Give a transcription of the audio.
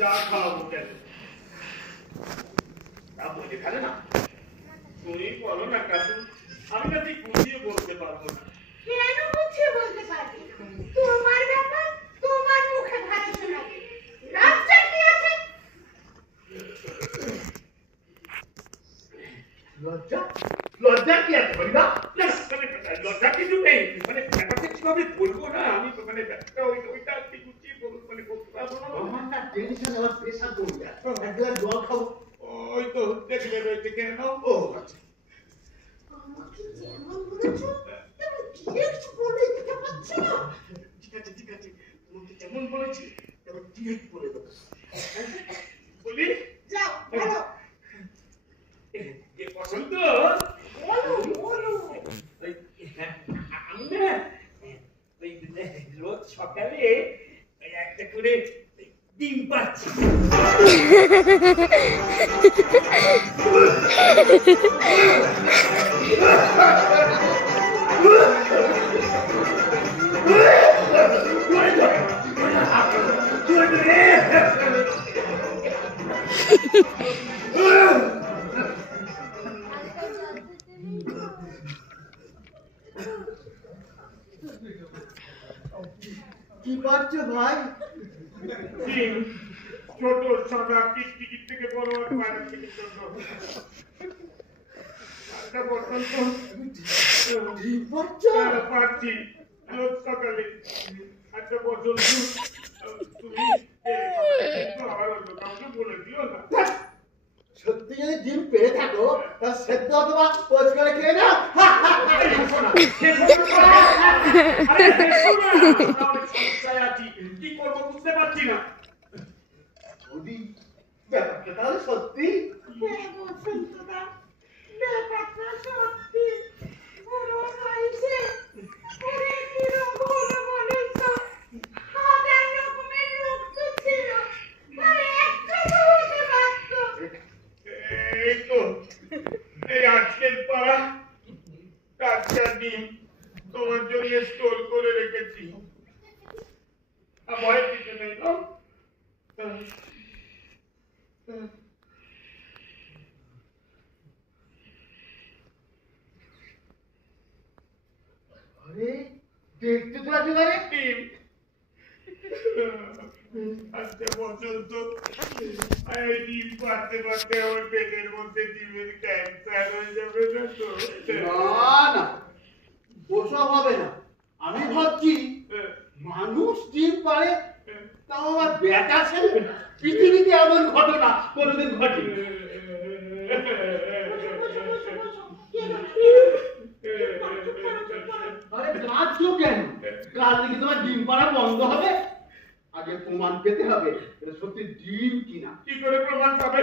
যা খাওয়াবো কেন তা বলে খাবে না তুমি বলো না কাকু আমি না ঠিক বুঝিয়ে বলতে পারবো না কেন বুঝিয়ে বলতে পারবি তোমার ব্যাপার তোমার মুখে ভালো শোনাবে লজ্জা কি আছে লজ্জা লজ্জা কি আছে বলি না লজ্জা কিছু নেই মানে ব্যাপারটা কিভাবে বলবো না আমি মানে ব্যাপারটা ওইটা কি গুছিয়ে বলবো মানে বলতে পারবো না আমার না টেনশন আমার প্রেশার কমে যায় এক গ্লাস জল খাবো ওই তো দেখলে রয়েছে কেন ও আচ্ছা আমাকে যেমন বলেছো তেমন কি একটু বলে দিতে পারছি না ঠিক আছে তোমাকে যেমন বলেছি তেমন ঠিক বলে দেবো বলি যাও বলো এ পছন্দ বলো আমি না ওই রোজ সকালে একটা করে ডিম পাচ্ছি কি পাচ্ছ ভাই ডিম ছোট সাদা টিকটিকি থেকে বড় আর বাইরে থেকে ছোট একটা বসন্ত ডিম পাচ্ছ পাচ্ছি রোজ সকালে একটা বসন্ত তুমি আবার অন্য কাউকে বলে দিও না সত্যি যদি ডিম পেয়ে থাকো তা সেদ্ধ অথবা পোচ করে খেয়ে নাও কি করবো বুঝতে পারছি না বৌদি ব্যাপারটা তাহলে সত্যি হ্যাঁ বসন্তদা ব্যাপারটা সত্যি পুরো হয়েছে পুরে কিরকম বলেছ হাজার রকমের রোগ তো ছিল আর একটা হতে পারত এই তো এই আজকের পাড়া টাটকা ডিম তোমার জন্য স্টোর করে রেখেছি ভয় কিছু নেই তো আরে দেখতে তো একেবারে ডিম আজকে বসন্ত এই ডিম পারতে পারতে আমার পেটের মধ্যে ডিমের ক্যান্সার হয়ে যাবে না তো না না ওসব হবে না আমি ভাবছি মানুষ ডিম পারে তাও আমার বেটা ছেলে পৃথিবীতে এমন ঘটনা কোনোদিন ঘটেনি আরে কাঁদছো কেন কাঁদলে কি তোমার ডিম পাড়া বন্ধ হবে আগে প্রমাণ পেতে হবে এটা সত্যি ডিম কিনা কি করে প্রমাণ পাবে